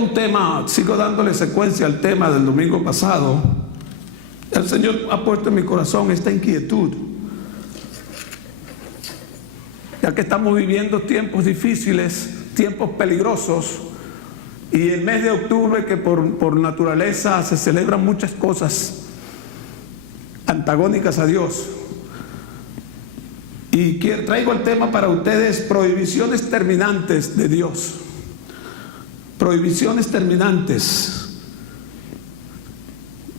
un tema, sigo dándole secuencia al tema del domingo pasado. El Señor ha puesto en mi corazón esta inquietud, ya que estamos viviendo tiempos difíciles, tiempos peligrosos, y el mes de octubre, que por naturaleza se celebran muchas cosas antagónicas a Dios. Y traigo el tema para ustedes: prohibiciones terminantes de Dios. Prohibiciones terminantes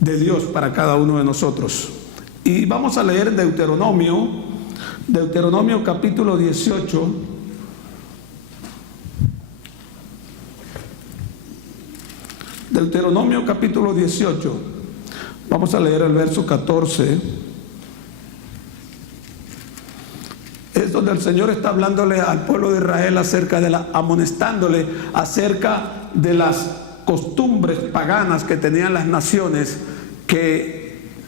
de Dios para cada uno de nosotros. Y vamos a leer Deuteronomio capítulo 18. Deuteronomio capítulo 18. Vamos a leer el verso 14. Es donde el Señor está hablándole al pueblo de Israel amonestándole acerca de las costumbres paganas que tenían las naciones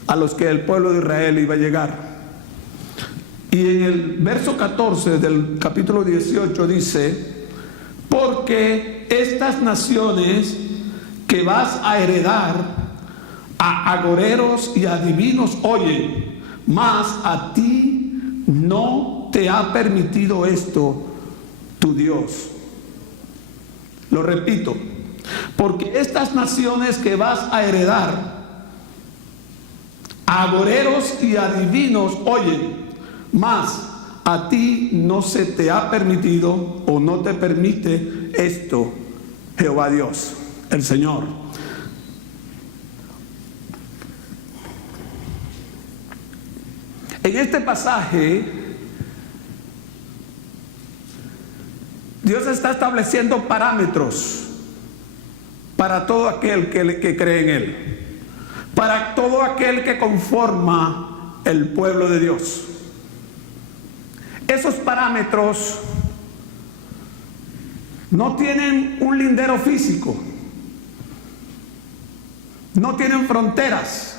a los que el pueblo de Israel iba a llegar. Y en el verso 14 del capítulo 18 dice: porque estas naciones que vas a heredar a agoreros y adivinos oyen, mas a ti no te ha permitido esto tu Dios. Lo repito: porque estas naciones que vas a heredar a agoreros y adivinos oyen, mas a ti no se te ha permitido o no te permite esto Jehová Dios, el Señor. En este pasaje Dios está estableciendo parámetros para todo aquel que cree en Él, para todo aquel que conforma el pueblo de Dios. Esos parámetros no tienen un lindero físico, no tienen fronteras,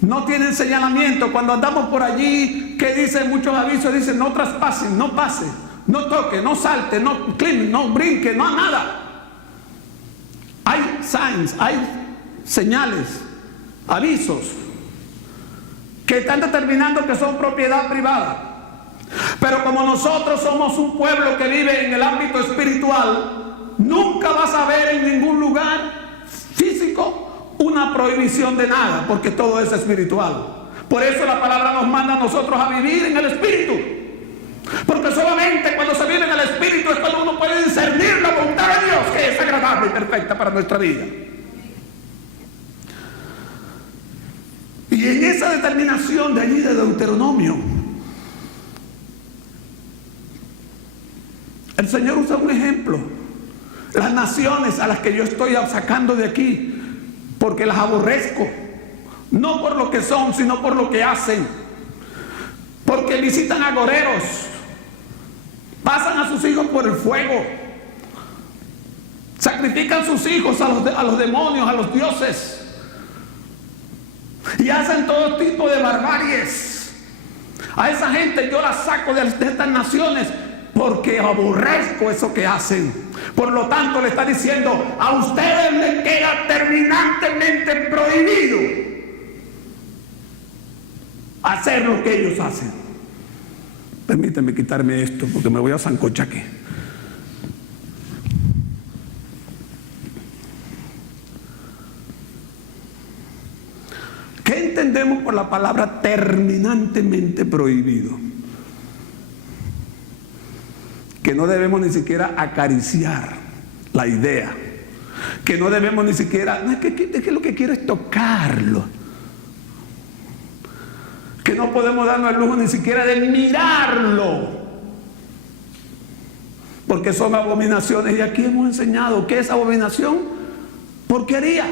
no tienen señalamiento. Cuando andamos por allí, que dicen muchos avisos, dicen: no traspasen, no pase, no toque, no salte, no brinque, no nada. Hay signs, hay señales, avisos que están determinando que son propiedad privada. Pero como nosotros somos un pueblo que vive en el ámbito espiritual, nunca vas a ver en ningún lugar físico una prohibición de nada, porque todo es espiritual. Por eso la palabra nos manda a nosotros a vivir en el espíritu, porque solamente cuando se vive en el espíritu es cuando uno puede discernir la voluntad de Dios, que es agradable y perfecta para nuestra vida. Y en esa determinación de allí de Deuteronomio, el Señor usa un ejemplo: las naciones a las que yo estoy sacando de aquí, porque las aborrezco, no por lo que son, sino por lo que hacen. Porque visitan agoreros, pasan a sus hijos por el fuego, sacrifican sus hijos a los demonios, a los dioses, y hacen todo tipo de barbaries. A esa gente yo la saco de estas naciones porque aborrezco eso que hacen. Por lo tanto, le está diciendo: a ustedes les queda terminantemente prohibido hacer lo que ellos hacen. Permíteme quitarme esto porque me voy a sancochar aquí. ¿Qué entendemos por la palabra terminantemente prohibido? Que no debemos ni siquiera acariciar la idea, que no debemos ni siquiera, no, es que lo que quiero es tocarlo, que no podemos darnos el lujo ni siquiera de mirarlo, porque son abominaciones. Y aquí hemos enseñado que es abominación, porquería.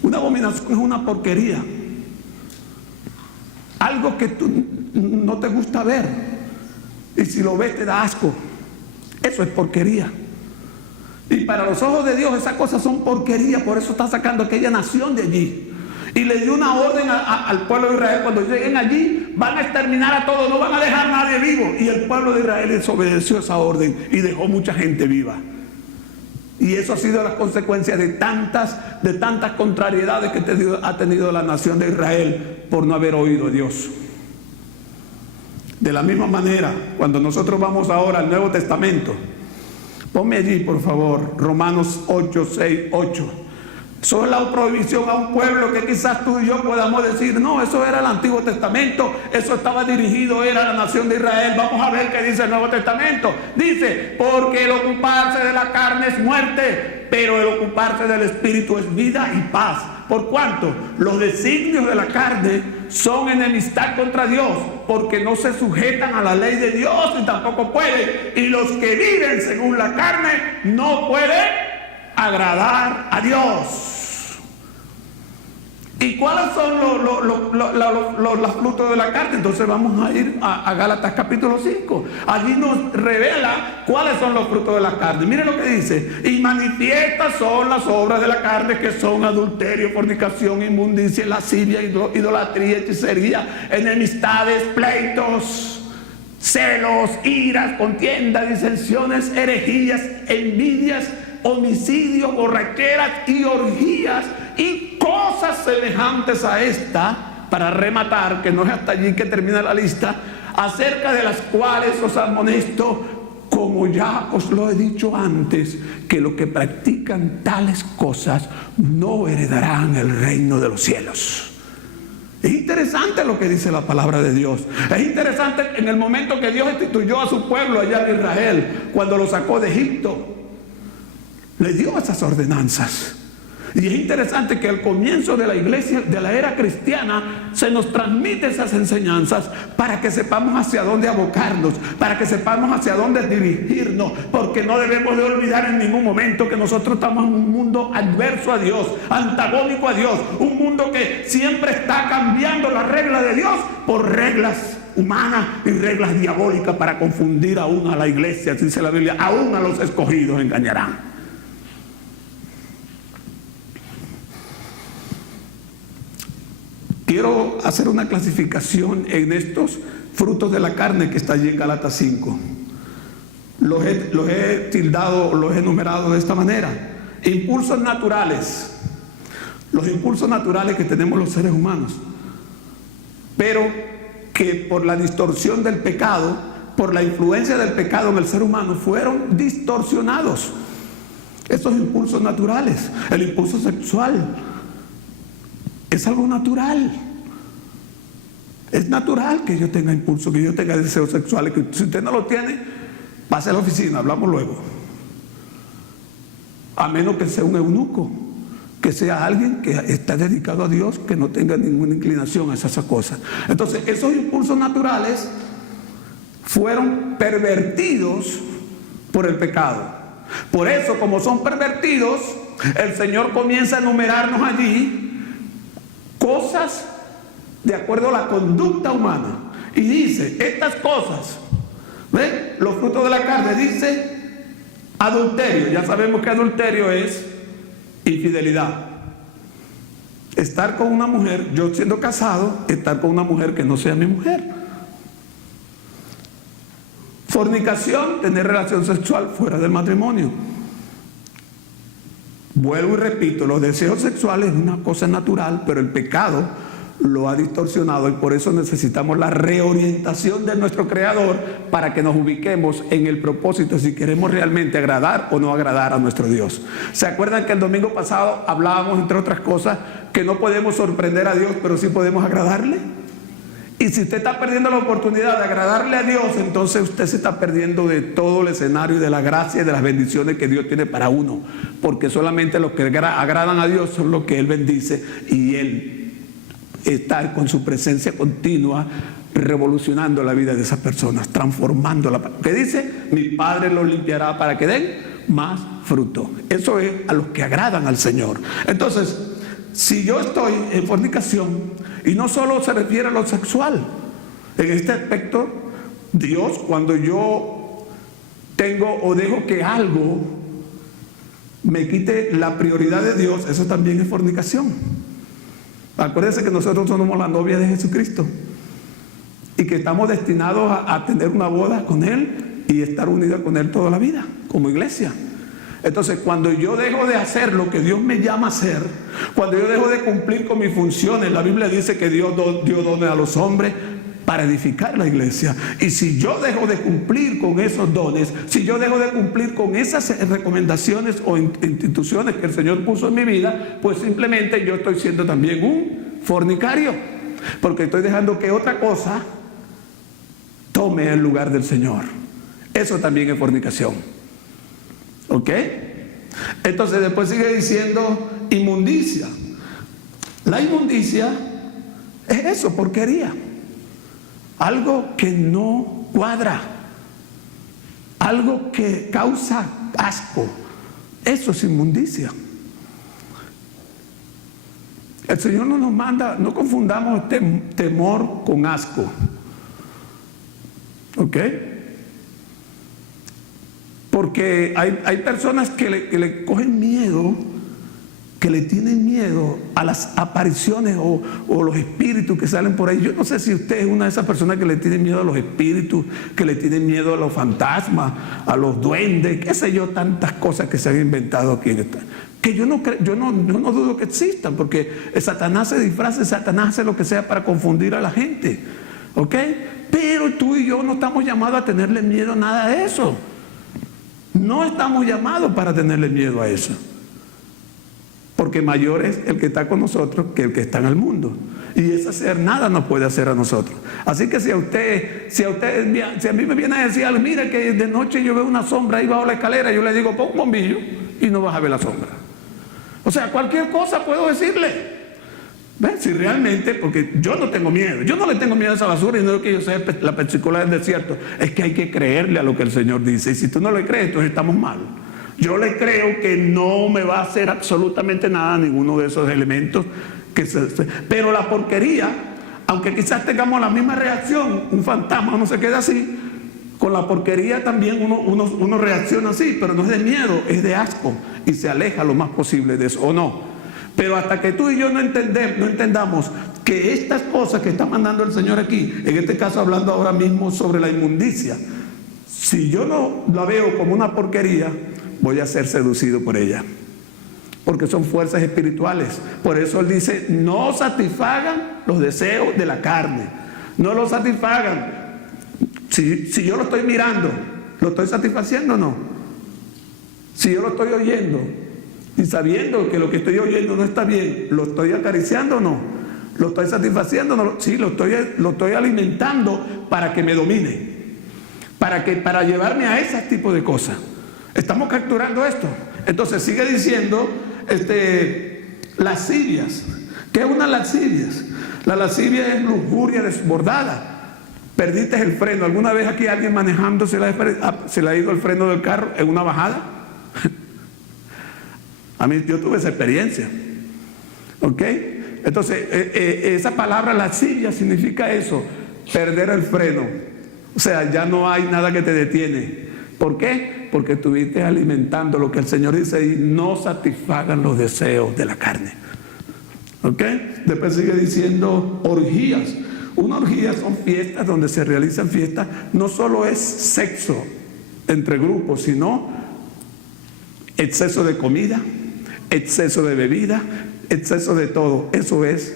Una abominación es una porquería, algo que tú no te gusta ver, y si lo ves te da asco. Eso es porquería. Y para los ojos de Dios esas cosas son porquería. Por eso está sacando aquella nación de allí y le dio una orden al pueblo de Israel: cuando lleguen allí van a exterminar a todos, no van a dejar a nadie vivo. Y el pueblo de Israel desobedeció esa orden y dejó mucha gente viva. Y eso ha sido la consecuencia de tantas contrariedades que ha tenido la nación de Israel por no haber oído a Dios. De la misma manera, cuando nosotros vamos ahora al Nuevo Testamento, ponme allí por favor Romanos 8, 6, 8. Eso es la prohibición a un pueblo que quizás tú y yo podamos decir, no, eso era el Antiguo Testamento, eso estaba dirigido, era la nación de Israel. Vamos a ver qué dice el Nuevo Testamento. Dice, porque el ocuparse de la carne es muerte, pero el ocuparse del Espíritu es vida y paz. Por cuanto los designios de la carne son enemistad contra Dios, porque no se sujetan a la ley de Dios y tampoco pueden. Y los que viven según la carne no pueden agradar a Dios. ¿Y cuáles son los frutos de la carne? Entonces vamos a ir a Gálatas capítulo 5. Allí nos revela cuáles son los frutos de la carne. Mire lo que dice: y manifiestas son las obras de la carne, que son adulterio, fornicación, inmundicia, lascivia, idolatría, hechicería, enemistades, pleitos, celos, iras, contiendas, disensiones, herejías, envidias, homicidios, borracheras y orgías y cosas semejantes a esta, para rematar, que no es hasta allí que termina la lista, acerca de las cuales os amonesto, como ya os lo he dicho antes, que los que practican tales cosas no heredarán el reino de los cielos. Es interesante lo que dice la palabra de Dios. Es interesante en el momento que Dios instituyó a su pueblo allá en Israel, cuando lo sacó de Egipto, le dio esas ordenanzas. Y es interesante que al comienzo de la iglesia, de la era cristiana, se nos transmite esas enseñanzas para que sepamos hacia dónde abocarnos, para que sepamos hacia dónde dirigirnos, porque no debemos de olvidar en ningún momento que nosotros estamos en un mundo adverso a Dios, antagónico a Dios, un mundo que siempre está cambiando las reglas de Dios por reglas humanas y reglas diabólicas para confundir aún a la iglesia. Dice la Biblia, aún a los escogidos engañarán. Quiero hacer una clasificación en estos frutos de la carne que está allí en Gálatas 5. Los he tildado, los he enumerado de esta manera. Impulsos naturales. Los impulsos naturales que tenemos los seres humanos, pero que por la distorsión del pecado, por la influencia del pecado en el ser humano, fueron distorsionados. Estos impulsos naturales, el impulso sexual, es algo natural. Es natural que yo tenga impulso, que yo tenga deseos sexuales. Que si usted no lo tiene, pase a la oficina, hablamos luego. A menos que sea un eunuco, que sea alguien que está dedicado a Dios, que no tenga ninguna inclinación a esas cosas. Entonces, esos impulsos naturales fueron pervertidos por el pecado. Por eso, como son pervertidos, el Señor comienza a enumerarnos allí cosas de acuerdo a la conducta humana, y dice estas cosas, ¿ven? Los frutos de la carne, dice adulterio. Ya sabemos que adulterio es infidelidad. Estar con una mujer, yo siendo casado, estar con una mujer que no sea mi mujer. Fornicación, tener relación sexual fuera del matrimonio. Vuelvo y repito, los deseos sexuales es una cosa natural, pero el pecado lo ha distorsionado, y por eso necesitamos la reorientación de nuestro Creador para que nos ubiquemos en el propósito, si queremos realmente agradar o no agradar a nuestro Dios. ¿Se acuerdan que el domingo pasado hablábamos, entre otras cosas, que no podemos sorprender a Dios, pero sí podemos agradarle? Y si usted está perdiendo la oportunidad de agradarle a Dios, entonces usted se está perdiendo de todo el escenario y de la gracia y de las bendiciones que Dios tiene para uno, porque solamente los que agradan a Dios son los que Él bendice, y Él está con su presencia continua revolucionando la vida de esas personas, transformándola. ¿Qué dice? Mi Padre los limpiará para que den más fruto. Eso es a los que agradan al Señor. Entonces, si yo estoy en fornicación, y no solo se refiere a lo sexual, en este aspecto, Dios, cuando yo tengo o dejo que algo me quite la prioridad de Dios, eso también es fornicación. Acuérdense que nosotros somos la novia de Jesucristo. que estamos destinados a tener una boda con Él y estar unidos con Él toda la vida, como iglesia. Entonces, cuando yo dejo de hacer lo que Dios me llama a hacer, cuando yo dejo de cumplir con mis funciones, la Biblia dice que Dios dio dones a los hombres para edificar la iglesia. Y si yo dejo de cumplir con esos dones, si yo dejo de cumplir con esas recomendaciones o instituciones que el Señor puso en mi vida, pues simplemente yo estoy siendo también un fornicario, porque estoy dejando que otra cosa tome el lugar del Señor. Eso también es fornicación. ¿Ok? Entonces después sigue diciendo inmundicia. La inmundicia es eso, porquería. Algo que no cuadra. Algo que causa asco. Eso es inmundicia. El Señor no nos manda, no confundamos temor con asco. ¿Ok? Porque hay personas que le cogen miedo, que le tienen miedo a las apariciones o los espíritus que salen por ahí. Yo no sé si usted es una de esas personas que le tiene miedo a los espíritus, que le tienen miedo a los fantasmas, a los duendes, qué sé yo, tantas cosas que se han inventado aquí en esta. Que yo no dudo que existan, porque Satanás se disfraza, Satanás hace lo que sea para confundir a la gente. ¿Ok? Pero tú y yo no estamos llamados a tenerle miedo a nada de eso. No estamos llamados para tenerle miedo a eso, porque mayor es el que está con nosotros que el que está en el mundo, y ese ser nada nos puede hacer a nosotros. Así que si a mí me viene a decir, mira que de noche yo veo una sombra ahí bajo la escalera, yo le digo, pon un bombillo y no vas a ver la sombra. O sea, cualquier cosa puedo decirle. ¿Ven? Si realmente, porque yo no tengo miedo, yo no le tengo miedo a esa basura, y no es que yo sea la persícula del desierto, es que hay que creerle a lo que el Señor dice, y si tú no le crees, entonces estamos mal. Yo le creo que no me va a hacer absolutamente nada ninguno de esos elementos, pero la porquería, aunque quizás tengamos la misma reacción, un fantasma no se queda así, con la porquería también uno reacciona así, pero no es de miedo, es de asco, y se aleja lo más posible de eso, ¿o no? Pero hasta que tú y yo no entendamos que estas cosas que está mandando el Señor aquí, en este caso hablando ahora mismo sobre la inmundicia, si yo no la veo como una porquería, voy a ser seducido por ella, porque son fuerzas espirituales. Por eso Él dice, no satisfagan los deseos de la carne, no los satisfagan. Si yo lo estoy mirando, ¿lo estoy satisfaciendo o no? Si yo lo estoy oyendo y sabiendo que lo que estoy oyendo no está bien, ¿lo estoy acariciando o no? ¿Lo estoy satisfaciendo o no? Sí, lo estoy alimentando para que me domine, para llevarme a ese tipo de cosas. Estamos capturando esto. Entonces sigue diciendo lascivias. ¿Qué es una lascivia? La lascivia es lujuria desbordada. Perdiste el freno. ¿Alguna vez aquí alguien manejando se le ha ido el freno del carro en una bajada? A mí, yo tuve esa experiencia. ¿Ok? Entonces, esa palabra lascivia significa eso, perder el freno. O sea, ya no hay nada que te detiene. ¿Por qué? Porque estuviste alimentando lo que el Señor dice y no satisfagan los deseos de la carne. ¿Ok? Después sigue diciendo orgías. Una orgía son fiestas donde se realizan fiestas. No solo es sexo entre grupos, sino exceso de comida, exceso de bebida, exceso de todo. Eso es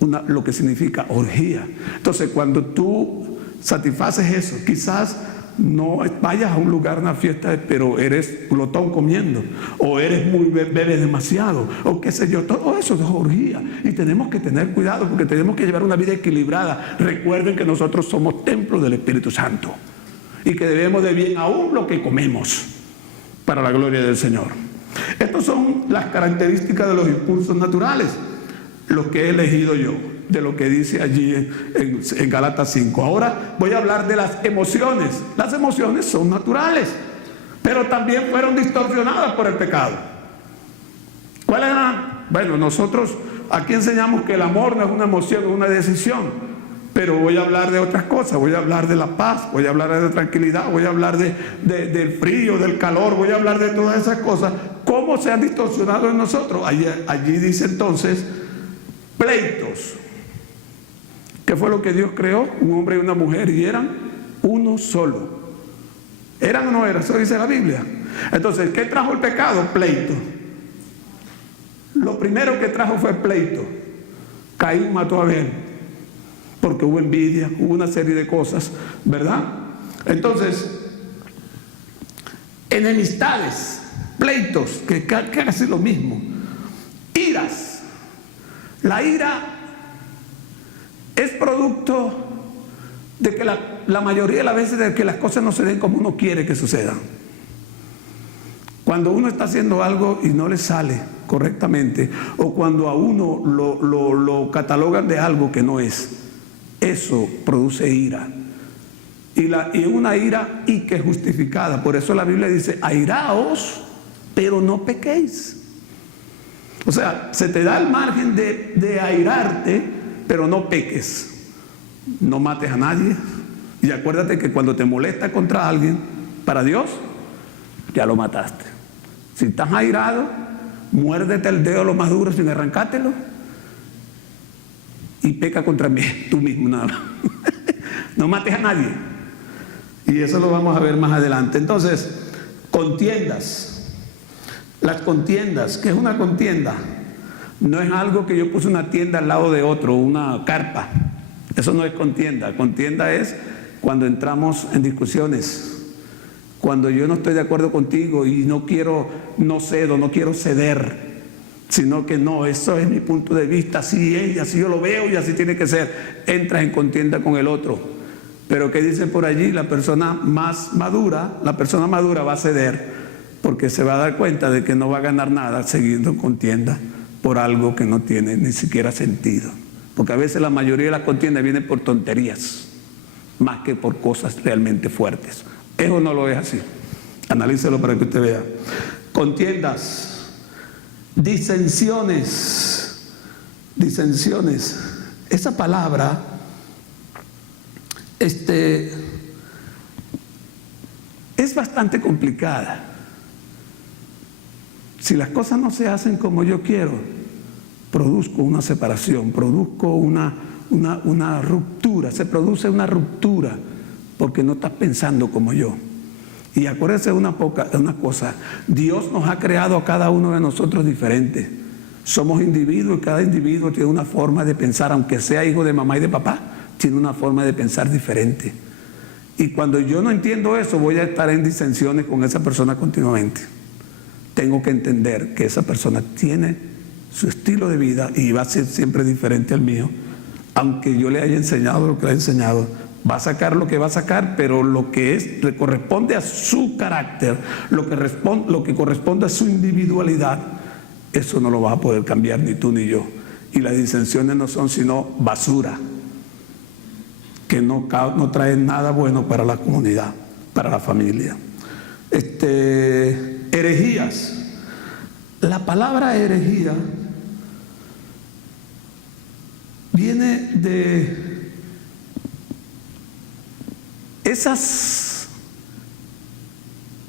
lo que significa orgía. Entonces, cuando tú satisfaces eso, quizás no vayas a un lugar, una fiesta, pero eres glotón comiendo, o bebes demasiado, o qué sé yo. Todo eso es orgía, y tenemos que tener cuidado porque tenemos que llevar una vida equilibrada. Recuerden que nosotros somos templo del Espíritu Santo y que debemos de bien aún lo que comemos para la gloria del Señor. Estas son las características de los impulsos naturales, los que he elegido yo, de lo que dice allí en Gálatas 5. Ahora voy a hablar de las emociones. Las emociones son naturales, pero también fueron distorsionadas por el pecado. ¿Cuáles eran? Bueno, nosotros aquí enseñamos que el amor no es una emoción, es una decisión. Pero voy a hablar de otras cosas, voy a hablar de la paz, voy a hablar de la tranquilidad, voy a hablar del frío, del calor, voy a hablar de todas esas cosas. ¿Cómo se han distorsionado en nosotros? Allí dice entonces, pleitos. ¿Qué fue lo que Dios creó? Un hombre y una mujer, y eran uno solo. ¿Eran o no eran? Eso dice la Biblia. Entonces, ¿qué trajo el pecado? Pleito. Lo primero que trajo fue pleito. Caín mató a Abel, porque hubo envidia, hubo una serie de cosas, ¿verdad? Entonces, enemistades, pleitos, que casi lo mismo. Iras. La ira es producto de que la mayoría de las veces de que las cosas no se den como uno quiere que sucedan. Cuando uno está haciendo algo y no le sale correctamente, o cuando a uno lo catalogan de algo que no es, eso produce ira. Y una ira y que justificada. Por eso la Biblia dice: airaos, pero no pequéis. O sea, se te da el margen de airarte, pero no peques. No mates a nadie. Y acuérdate que cuando te molesta contra alguien, para Dios, ya lo mataste. Si estás airado, muérdete el dedo lo más duro sin arrancártelo y peca contra mí, tú mismo, nada más. No mates a nadie. Y eso lo vamos a ver más adelante. Entonces, contiendas. Las contiendas. ¿Qué es una contienda? No es algo que yo puse una tienda al lado de otro, una carpa. Eso no es contienda. Contienda es cuando entramos en discusiones. Cuando yo no estoy de acuerdo contigo y no cedo, no quiero ceder, sino que no, eso es mi punto de vista, así es, así yo lo veo y así tiene que ser. Entras en contienda con el otro. Pero ¿qué dice por allí? La persona madura va a ceder, porque se va a dar cuenta de que no va a ganar nada siguiendo contienda por algo que no tiene ni siquiera sentido. Porque a veces la mayoría de las contiendas vienen por tonterías, más que por cosas realmente fuertes. Eso no lo es así. Analícelo para que usted vea. Contiendas, disensiones. Esa palabra, es bastante complicada. Si las cosas no se hacen como yo quiero, produzco una separación, produzco una ruptura, se produce una ruptura porque no estás pensando como yo. Y acuérdense de una cosa: Dios nos ha creado a cada uno de nosotros diferente. Somos individuos y cada individuo tiene una forma de pensar, aunque sea hijo de mamá y de papá, tiene una forma de pensar diferente. Y cuando yo no entiendo eso, voy a estar en disensiones con esa persona continuamente. Tengo que entender que esa persona tiene su estilo de vida y va a ser siempre diferente al mío. Aunque yo le haya enseñado lo que le he enseñado, va a sacar lo que va a sacar, pero lo que le corresponde a su carácter, lo que corresponde a su individualidad, eso no lo vas a poder cambiar ni tú ni yo. Y las disensiones no son sino basura, que no traen nada bueno para la comunidad, para la familia. Herejías. La palabra herejía viene de esas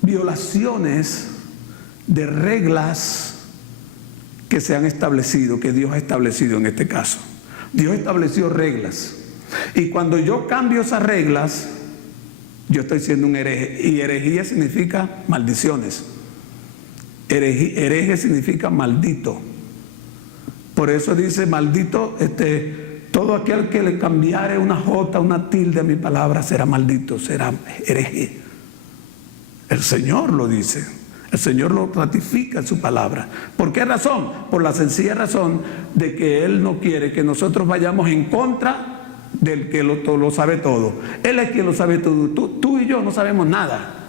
violaciones de reglas que se han establecido, que Dios ha establecido en este caso. Dios estableció reglas. Y cuando yo cambio esas reglas, yo estoy siendo un hereje. Y herejía significa maldiciones. Hereje significa maldito. Por eso dice: maldito, todo aquel que le cambiare una jota, una tilde a mi palabra será maldito, será hereje. El Señor lo dice. El Señor lo ratifica en su palabra. ¿Por qué razón? Por la sencilla razón de que Él no quiere que nosotros vayamos en contra del que lo sabe todo. Él es quien lo sabe todo. Tú y yo no sabemos nada.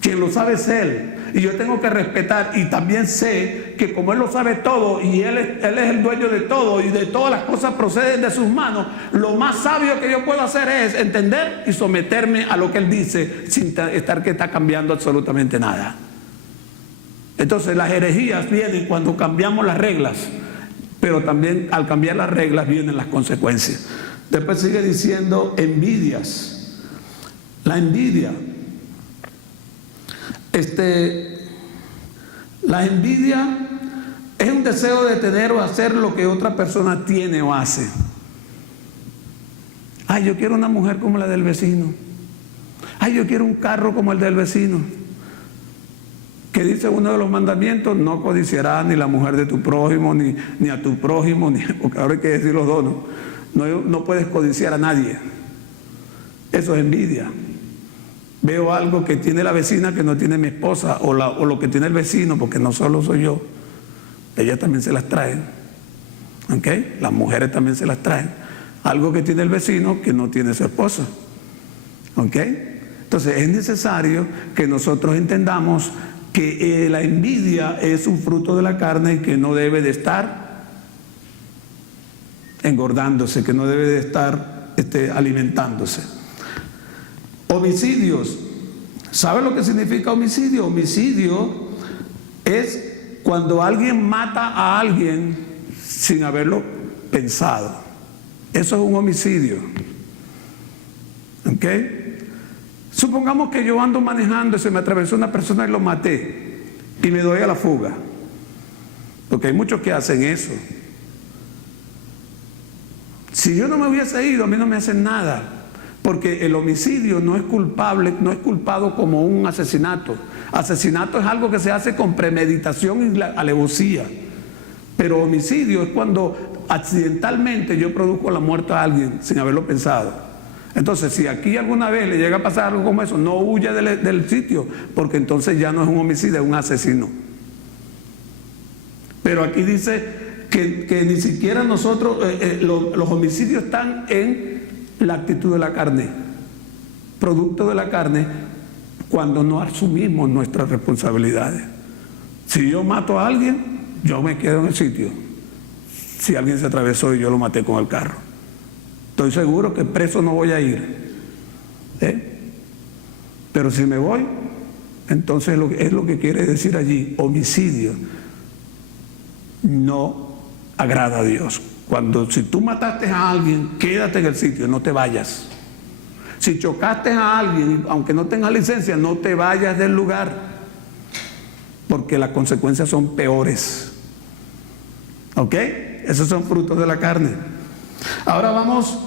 Quien lo sabe es Él. Y yo tengo que respetar, y también sé que como Él lo sabe todo y Él es el dueño de todo y de todas las cosas proceden de sus manos, lo más sabio que yo puedo hacer es entender y someterme a lo que Él dice sin estar que está cambiando absolutamente nada. Entonces las herejías vienen cuando cambiamos las reglas, pero también al cambiar las reglas vienen las consecuencias. Después sigue diciendo envidias. La envidia. La envidia es un deseo de tener o hacer lo que otra persona tiene o hace. Ay, yo quiero una mujer como la del vecino. Ay, yo quiero un carro como el del vecino. Que dice uno de los mandamientos: no codiciarás ni la mujer de tu prójimo, ni a tu prójimo, porque ahora hay que decir los dos, no puedes codiciar a nadie. Eso es envidia. Veo algo que tiene la vecina que no tiene mi esposa, o lo que tiene el vecino, porque no solo soy yo, ellas también se las traen. ¿Ok? Las mujeres también se las traen. Algo que tiene el vecino que no tiene su esposa. ¿Ok? Entonces es necesario que nosotros entendamos que la envidia es un fruto de la carne y que no debe de estar engordándose, que no debe de estar alimentándose. Homicidios. ¿Sabe lo que significa homicidio? Homicidio es cuando alguien mata a alguien sin haberlo pensado. Eso es un homicidio. ¿Ok? Supongamos que yo ando manejando y se me atravesó una persona y lo maté y me doy a la fuga, porque hay muchos que hacen eso. Si yo no me hubiese ido, a mí no me hacen nada, porque el homicidio no es culpable, no es culpado como un asesinato. Asesinato es algo que se hace con premeditación y alevosía, pero homicidio es cuando accidentalmente yo produzco la muerte a alguien sin haberlo pensado. Entonces, si aquí alguna vez le llega a pasar algo como eso, no huya del sitio, porque entonces ya no es un homicidio, es un asesino. Pero aquí dice que ni siquiera nosotros, los homicidios están en la actitud de la carne, producto de la carne, cuando no asumimos nuestras responsabilidades. Si yo mato a alguien, yo me quedo en el sitio. Si alguien se atravesó y yo lo maté con el carro, estoy seguro que preso no voy a ir. Pero si me voy, entonces es lo que quiere decir allí, homicidio. No agrada a Dios. Si tú mataste a alguien, quédate en el sitio, no te vayas. Si chocaste a alguien, aunque no tengas licencia, no te vayas del lugar, porque las consecuencias son peores. ¿Ok? Esos son frutos de la carne. Ahora vamos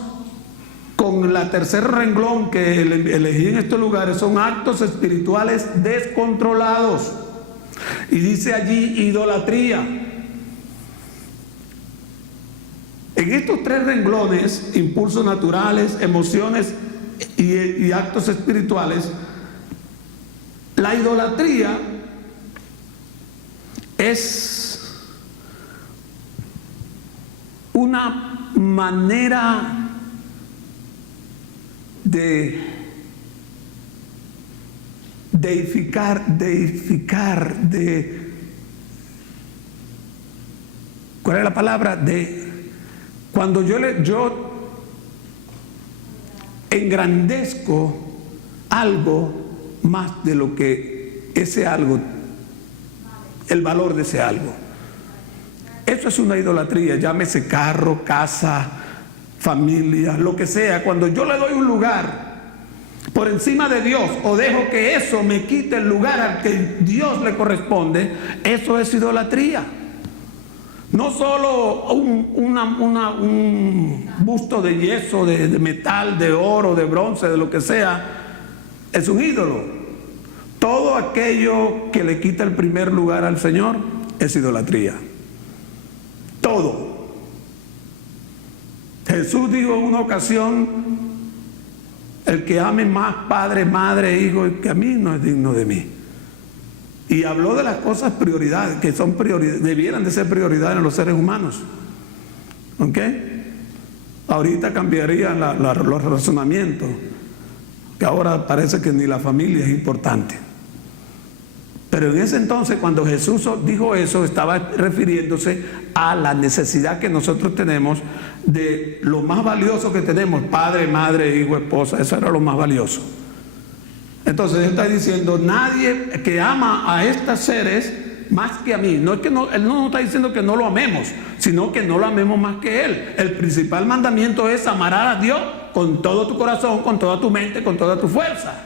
con la tercer renglón que elegí en estos lugares: son actos espirituales descontrolados. Y dice allí idolatría. En estos tres renglones, impulsos naturales, emociones y actos espirituales, la idolatría es una manera de deificar, ¿cuál es la palabra? Cuando yo engrandezco algo más de lo que ese algo, el valor de ese algo. Eso es una idolatría, llámese carro, casa, familia, lo que sea. Cuando yo le doy un lugar por encima de Dios, o dejo que eso me quite el lugar al que Dios le corresponde, eso es idolatría. No solo un busto de yeso, de metal, de oro, de bronce, de lo que sea, es un ídolo. Todo aquello que le quita el primer lugar al Señor es idolatría. Todo. Jesús dijo en una ocasión: el que ame más padre, madre, hijo que a mí no es digno de mí. Y habló de las cosas prioridades, que son debieran de ser prioridades en los seres humanos. ¿Ok? Ahorita cambiarían los razonamientos, que ahora parece que ni la familia es importante. Pero en ese entonces, cuando Jesús dijo eso, estaba refiriéndose a la necesidad que nosotros tenemos de lo más valioso que tenemos: padre, madre, hijo, esposa. Eso era lo más valioso. Entonces él está diciendo: nadie que ama a estos seres más que a mí. No es que él no está diciendo que no lo amemos, sino que no lo amemos más que él. El principal mandamiento es amar a Dios con todo tu corazón, con toda tu mente, con toda tu fuerza.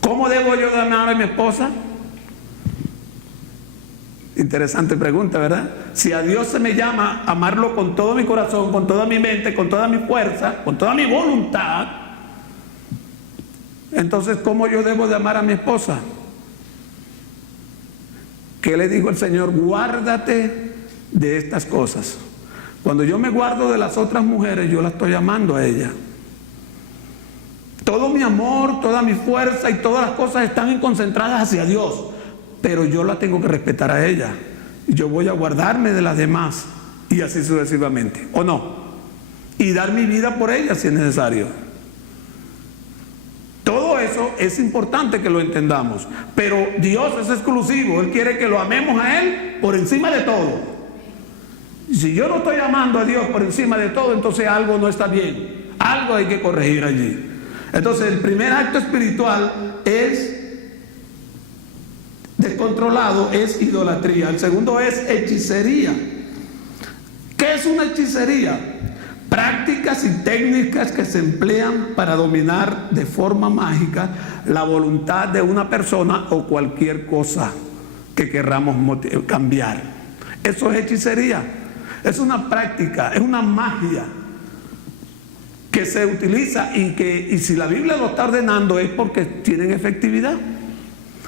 ¿Cómo debo yo de amar a mi esposa? Interesante pregunta, ¿verdad? Si a Dios se me llama amarlo con todo mi corazón, con toda mi mente, con toda mi fuerza, con toda mi voluntad, entonces ¿cómo yo debo de amar a mi esposa? ¿Qué le dijo el Señor? Guárdate de estas cosas. Cuando yo me guardo de las otras mujeres, yo la estoy amando a ella. Todo mi amor, toda mi fuerza y todas las cosas están concentradas hacia Dios, pero yo la tengo que respetar a ella. Yo voy a guardarme de las demás y así sucesivamente, ¿o no? Y dar mi vida por ella si es necesario. Todo eso es importante que lo entendamos, pero Dios es exclusivo. Él quiere que lo amemos a Él por encima de todo. Si yo no estoy amando a Dios por encima de todo, entonces algo no está bien, algo hay que corregir allí. Entonces el primer acto espiritual es descontrolado, es idolatría. El segundo es hechicería. ¿Qué es una hechicería? Prácticas y técnicas que se emplean para dominar de forma mágica la voluntad de una persona o cualquier cosa que querramos cambiar. Eso es hechicería. Es una práctica, es una magia que se utiliza y si la Biblia lo está ordenando es porque tienen efectividad.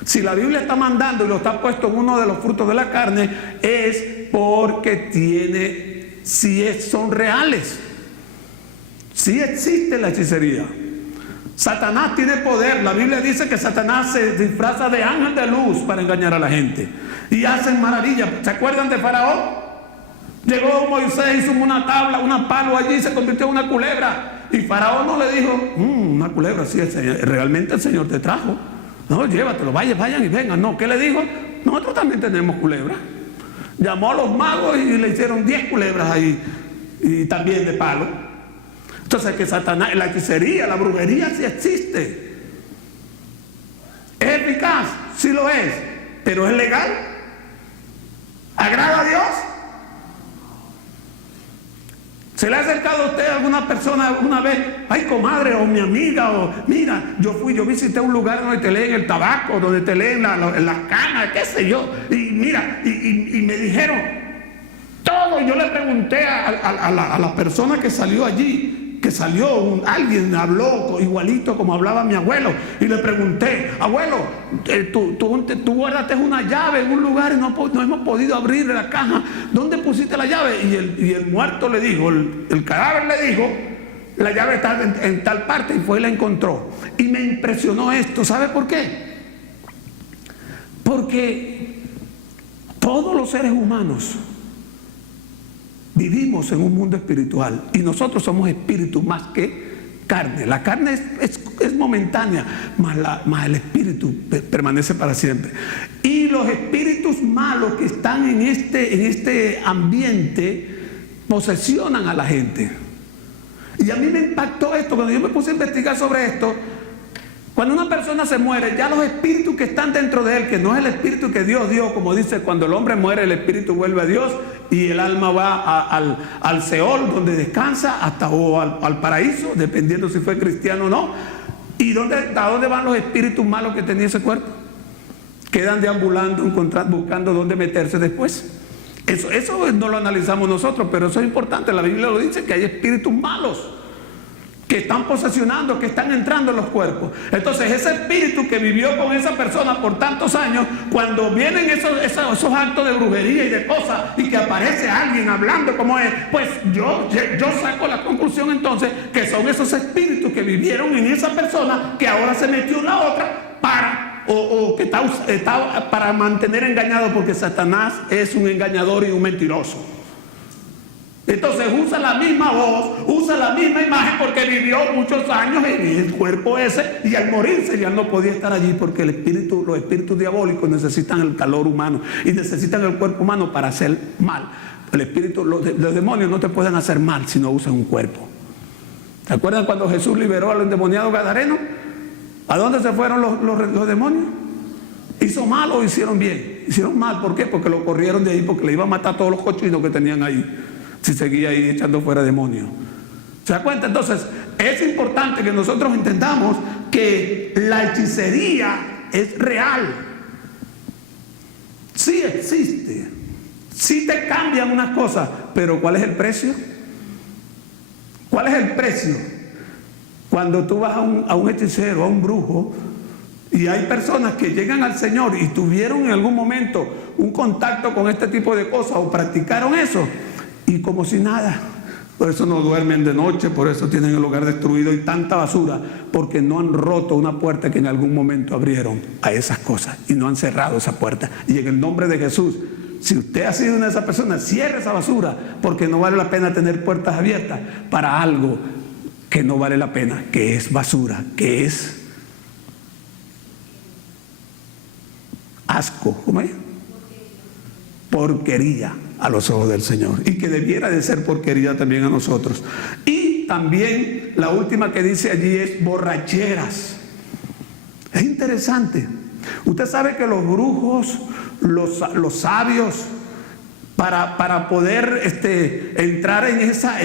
Si la Biblia está mandando y lo está puesto en uno de los frutos de la carne, es porque son reales. Sí existe la hechicería. Satanás tiene poder. La Biblia dice que Satanás se disfraza de ángel de luz para engañar a la gente. Y hacen maravillas. ¿Se acuerdan de Faraón? Llegó Moisés, hizo una tabla, una palo allí y se convirtió en una culebra. Y Faraón no le dijo, una culebra, sí, realmente el Señor te trajo. No, llévatelo, vayan y vengan. No, ¿qué le dijo? Nosotros también tenemos culebras. Llamó a los magos y le hicieron 10 culebras ahí, y también de palo. Entonces que Satanás, la hechicería, la brujería sí existe. ¿Es eficaz? Sí lo es. ¿Pero es legal? ¿Agrada a Dios? ¿Se le ha acercado a usted a alguna persona alguna vez? Ay, comadre, o mi amiga, o mira, yo visité un lugar donde te leen el tabaco, donde te leen las canas, qué sé yo. Y mira, y me dijeron todo. Yo le pregunté a la persona que salió allí, alguien habló igualito como hablaba mi abuelo, y le pregunté, abuelo, tú guardaste una llave en un lugar y no hemos podido abrir la caja, ¿dónde pusiste la llave? Y el muerto le dijo, el cadáver le dijo, la llave está en tal parte, y fue y la encontró. Y me impresionó esto. ¿Sabe por qué? Porque todos los seres humanos vivimos en un mundo espiritual y nosotros somos espíritus más que carne. La carne es momentánea, mas el espíritu permanece para siempre. Y los espíritus malos que están en este ambiente posesionan a la gente. Y a mí me impactó esto cuando yo me puse a investigar sobre esto. Cuando una persona se muere, ya los espíritus que están dentro de él, que no es el espíritu que Dios dio, como dice, cuando el hombre muere, el espíritu vuelve a Dios y el alma va al Seol, donde descansa, o al paraíso, dependiendo si fue cristiano o no. ¿Y a dónde van los espíritus malos que tenía ese cuerpo? Quedan deambulando, buscando dónde meterse después. Eso no lo analizamos nosotros, pero eso es importante. La Biblia lo dice, que hay espíritus malos que están posesionando, que están entrando en los cuerpos. Entonces ese espíritu que vivió con esa persona por tantos años, cuando vienen esos actos de brujería y de cosas, y que aparece alguien hablando como es, pues yo saco la conclusión entonces que son esos espíritus que vivieron en esa persona, que ahora se metió en la otra que está para mantener engañado, porque Satanás es un engañador y un mentiroso. Entonces usa la misma voz, usa la misma imagen, porque vivió muchos años en el cuerpo ese, y al morirse ya no podía estar allí, porque los espíritus diabólicos necesitan el calor humano y necesitan el cuerpo humano para hacer mal. Los demonios no te pueden hacer mal si no usan un cuerpo. ¿Se acuerdan cuando Jesús liberó al endemoniado gadareno? ¿A dónde se fueron los demonios? ¿Hizo mal o hicieron bien? Hicieron mal. ¿Por qué? Porque lo corrieron de ahí, porque le iba a matar a todos los cochinos que tenían ahí si seguía ahí echando fuera demonios. ¿Se da cuenta? Entonces es importante que nosotros entendamos que la hechicería es real. Sí es existe. Sí te cambian unas cosas, pero ¿cuál es el precio? ¿Cuál es el precio? Cuando tú vas a un hechicero, a un brujo, y hay personas que llegan al Señor y tuvieron en algún momento un contacto con este tipo de cosas o practicaron eso, y como si nada. Por eso no duermen de noche, por eso tienen el hogar destruido y tanta basura, porque no han roto una puerta que en algún momento abrieron a esas cosas y no han cerrado esa puerta. Y en el nombre de Jesús, si usted ha sido una de esas personas, cierre esa basura, porque no vale la pena tener puertas abiertas para algo que no vale la pena, que es basura, que es asco, ¿cómo es? Porquería a los ojos del Señor, y que debiera de ser porquería también a nosotros. Y también la última que dice allí es borracheras. Es interesante. Usted sabe que los brujos, los sabios, para poder entrar en esa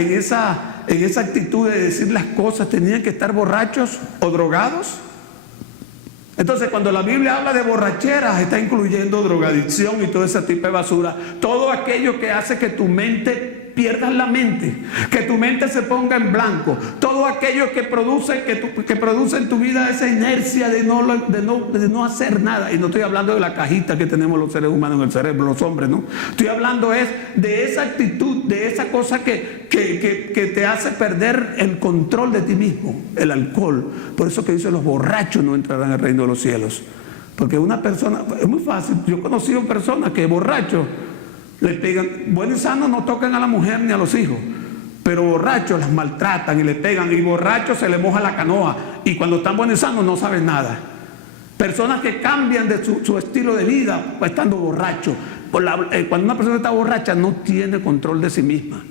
actitud de decir las cosas, tenían que estar borrachos o drogados. Entonces, cuando la Biblia habla de borracheras, está incluyendo drogadicción y todo ese tipo de basura. Todo aquello que hace que tu mente pierdas la mente, que tu mente se ponga en blanco. Todo aquello que produce en tu vida esa inercia de no hacer nada. Y no estoy hablando de la cajita que tenemos los seres humanos en el cerebro, los hombres, ¿no? Estoy hablando de esa actitud, de esa cosa que te hace perder el control de ti mismo, el alcohol. Por eso que dice, los borrachos no entrarán al reino de los cielos. Porque una persona, es muy fácil, yo he conocido personas que borrachos le pegan, bueno y sano no tocan a la mujer ni a los hijos, pero borrachos las maltratan y le pegan, y borrachos se le moja la canoa, y cuando están buenos y sanos no saben nada. Personas que cambian de su estilo de vida estando borrachos. Cuando una persona está borracha no tiene control de sí misma.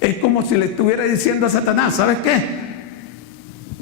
Es como si le estuviera diciendo a Satanás, ¿sabes qué?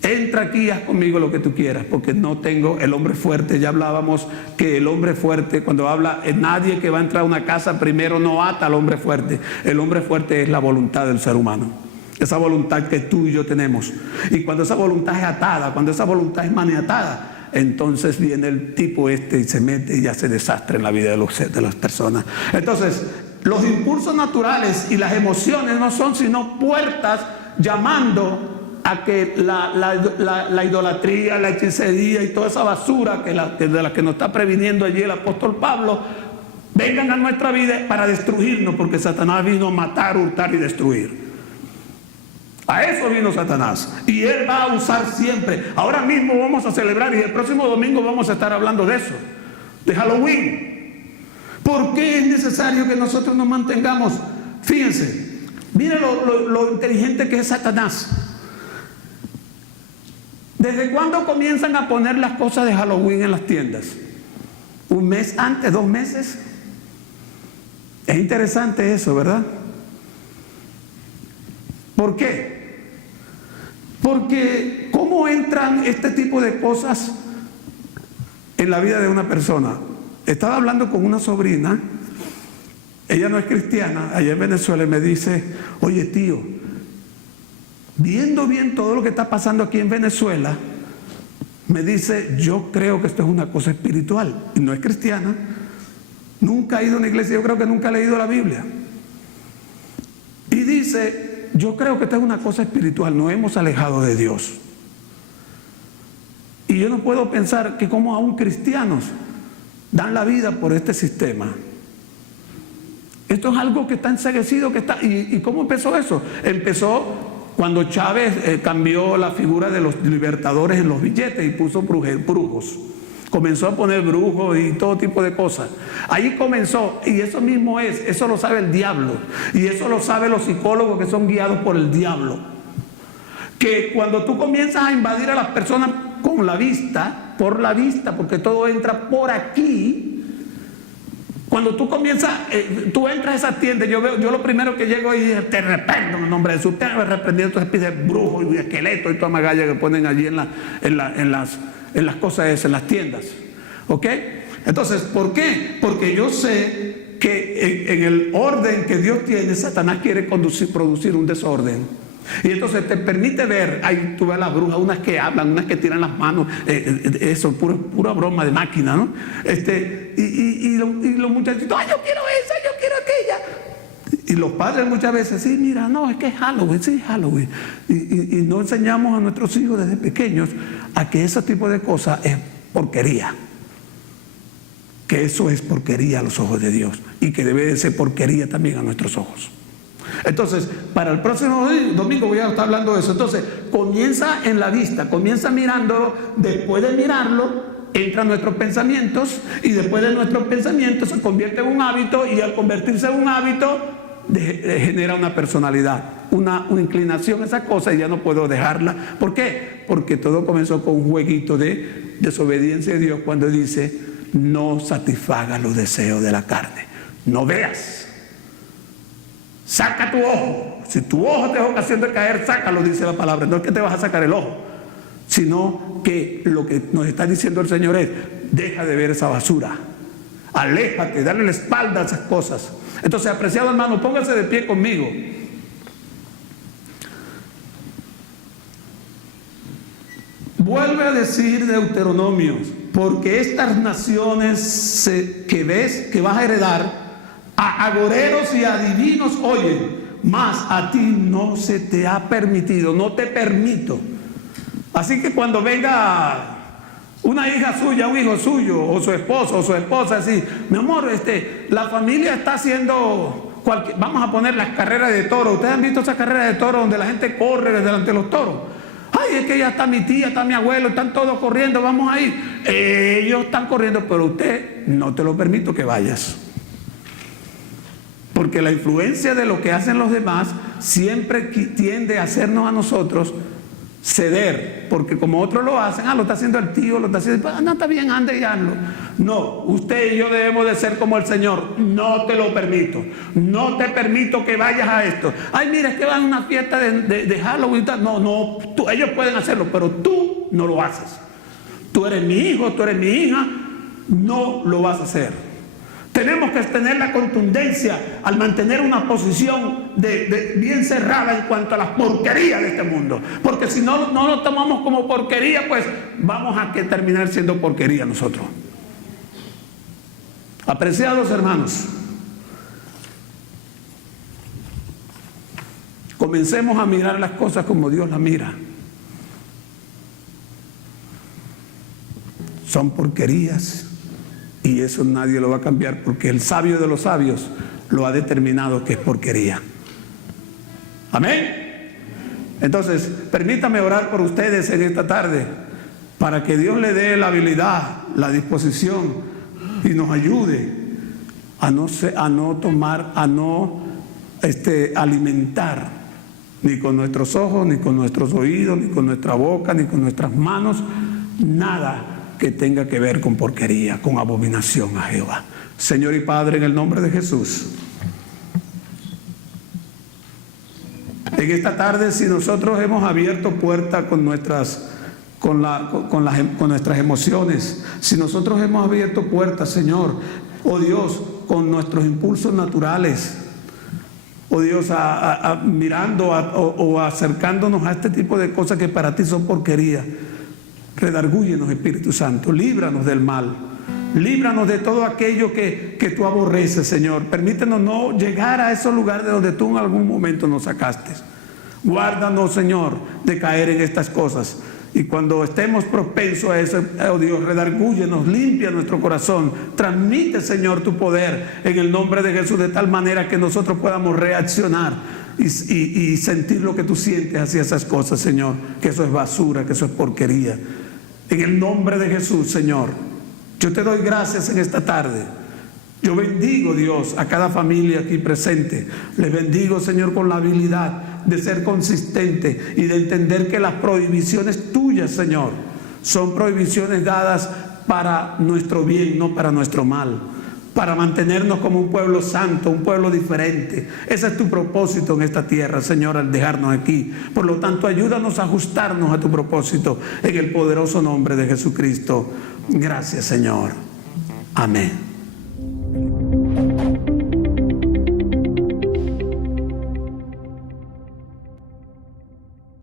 Entra aquí y haz conmigo lo que tú quieras, porque no tengo el hombre fuerte. Ya hablábamos que el hombre fuerte, cuando habla, nadie que va a entrar a una casa primero no ata al hombre fuerte. El hombre fuerte es la voluntad del ser humano, esa voluntad que tú y yo tenemos. Y cuando esa voluntad es atada, cuando esa voluntad es maniatada, entonces viene el tipo y se mete y hace desastre en la vida de las personas. Entonces, los impulsos naturales y las emociones no son sino puertas llamando a que la idolatría, la hechicería y toda esa basura de la que nos está previniendo allí el apóstol Pablo, vengan a nuestra vida para destruirnos, porque Satanás vino a matar, hurtar y destruir. A eso vino Satanás, y él va a usar siempre. Ahora mismo vamos a celebrar, y el próximo domingo vamos a estar hablando de eso, de Halloween. ¿Por qué es necesario que nosotros nos mantengamos? Fíjense, miren lo inteligente que es Satanás. ¿Desde cuándo comienzan a poner las cosas de Halloween en las tiendas? ¿Un mes antes? ¿2 meses? Es interesante eso, ¿verdad? ¿Por qué? Porque ¿cómo entran este tipo de cosas en la vida de una persona? Estaba hablando con una sobrina, ella no es cristiana, allá en Venezuela, y me dice, oye tío, viendo bien todo lo que está pasando aquí en Venezuela, me dice, yo creo que esto es una cosa espiritual, y no es cristiana, nunca ha ido a una iglesia, yo creo que nunca ha leído la Biblia, y dice, yo creo que esto es una cosa espiritual, nos hemos alejado de Dios. Y yo no puedo pensar que como aún cristianos dan la vida por este sistema. Esto es algo que está enceguecido, ¿y cómo empezó eso? Empezó cuando Chávez cambió la figura de los libertadores en los billetes y puso brujos. Comenzó a poner brujos y todo tipo de cosas. Ahí comenzó, y eso mismo eso lo sabe el diablo. Y eso lo saben los psicólogos que son guiados por el diablo. Que cuando tú comienzas a invadir a las personas con la vista, por la vista, porque todo entra por aquí. Cuando tú comienzas, tú entras a esa tienda, yo lo primero que llego y te reprendo en el nombre de Jesús, te reprendiendo toda especie de brujo y esqueleto y toda magalla que ponen allí en las cosas esas, en las tiendas. ¿Ok? Entonces, ¿por qué? Porque yo sé que en el orden que Dios tiene, Satanás quiere producir un desorden. Y entonces te permite ver, ahí tú ves a las brujas, unas que hablan, unas que tiran las manos, eso, pura broma de máquina, ¿no? Y los muchachitos, ¡ay, yo quiero esa, yo quiero aquella! Y los padres muchas veces, sí, mira, no, es que es Halloween, sí, Halloween. Y no enseñamos a nuestros hijos desde pequeños a que ese tipo de cosas es porquería. Que eso es porquería a los ojos de Dios y que debe de ser porquería también a nuestros ojos. Entonces, para el próximo domingo voy a estar hablando de eso. Entonces, comienza en la vista, comienza mirándolo, después de mirarlo, entran nuestros pensamientos y después de nuestros pensamientos se convierte en un hábito y al convertirse en un hábito genera una personalidad, una inclinación a esa cosa y ya no puedo dejarla. ¿Por qué? Porque todo comenzó con un jueguito de desobediencia a Dios cuando dice, no satisfaga los deseos de la carne, no veas. Saca tu ojo. Si tu ojo te es ocasión de caer, sácalo, dice la palabra. No es que te vas a sacar el ojo, sino que lo que nos está diciendo el Señor es, deja de ver esa basura. Aléjate, dale la espalda a esas cosas. Entonces, apreciado hermano, póngase de pie conmigo. Vuelve a decir Deuteronomio, porque estas naciones que ves, que vas a heredar, a agoreros y adivinos oyen, mas a ti no se te ha permitido, no te permito. Así que cuando venga una hija suya, un hijo suyo, o su esposo o su esposa, así, mi amor, la familia está haciendo, vamos a poner las carreras de toros. ¿Ustedes han visto esas carreras de toros donde la gente corre delante de los toros? Ay, es que ya está mi tía, está mi abuelo, están todos corriendo, vamos a ir. Ellos están corriendo, pero usted no te lo permito que vayas. Porque la influencia de lo que hacen los demás siempre tiende a hacernos a nosotros ceder, porque como otros lo hacen, lo está haciendo el tío, lo está haciendo, no, está bien, ande y hazlo. No, usted y yo debemos de ser como el Señor. No te lo permito, no te permito que vayas a esto. Ay, mira, es que van a una fiesta de Halloween. No, ellos pueden hacerlo, pero tú no lo haces. Tú eres mi hijo, tú eres mi hija, no lo vas a hacer. Tenemos que tener la contundencia al mantener una posición bien cerrada en cuanto a las porquerías de este mundo. Porque si no lo tomamos como porquería, pues vamos a terminar siendo porquería nosotros. Apreciados hermanos, comencemos a mirar las cosas como Dios las mira. Son porquerías. Y eso nadie lo va a cambiar porque el sabio de los sabios lo ha determinado que es porquería. Amén. Entonces, permítame orar por ustedes en esta tarde para que Dios le dé la habilidad, la disposición y nos ayude a no tomar, a no alimentar ni con nuestros ojos, ni con nuestros oídos, ni con nuestra boca, ni con nuestras manos, nada que tenga que ver con porquería, con abominación a Jehová. Señor y Padre, en el nombre de Jesús, en esta tarde, si nosotros hemos abierto puerta con nuestras emociones, si nosotros hemos abierto puertas, Señor, oh Dios, con nuestros impulsos naturales, oh Dios, mirando o acercándonos a este tipo de cosas que para ti son porquería, redargúyenos, Espíritu Santo, líbranos del mal, líbranos de todo aquello que tú aborreces, Señor. Permítenos no llegar a esos lugares de donde tú en algún momento nos sacaste. Guárdanos, Señor, de caer en estas cosas. Y cuando estemos propensos a eso, oh Dios, redargúyenos, limpia nuestro corazón, transmite, Señor, tu poder en el nombre de Jesús, de tal manera que nosotros podamos reaccionar y sentir lo que tú sientes hacia esas cosas, Señor, que eso es basura, que eso es porquería. En el nombre de Jesús, Señor, yo te doy gracias en esta tarde. Yo bendigo, Dios, a cada familia aquí presente. Les bendigo, Señor, con la habilidad de ser consistente y de entender que las prohibiciones tuyas, Señor, son prohibiciones dadas para nuestro bien, no para nuestro mal. Para mantenernos como un pueblo santo, un pueblo diferente. Ese es tu propósito en esta tierra, Señor, al dejarnos aquí. Por lo tanto, ayúdanos a ajustarnos a tu propósito en el poderoso nombre de Jesucristo. Gracias, Señor. Amén.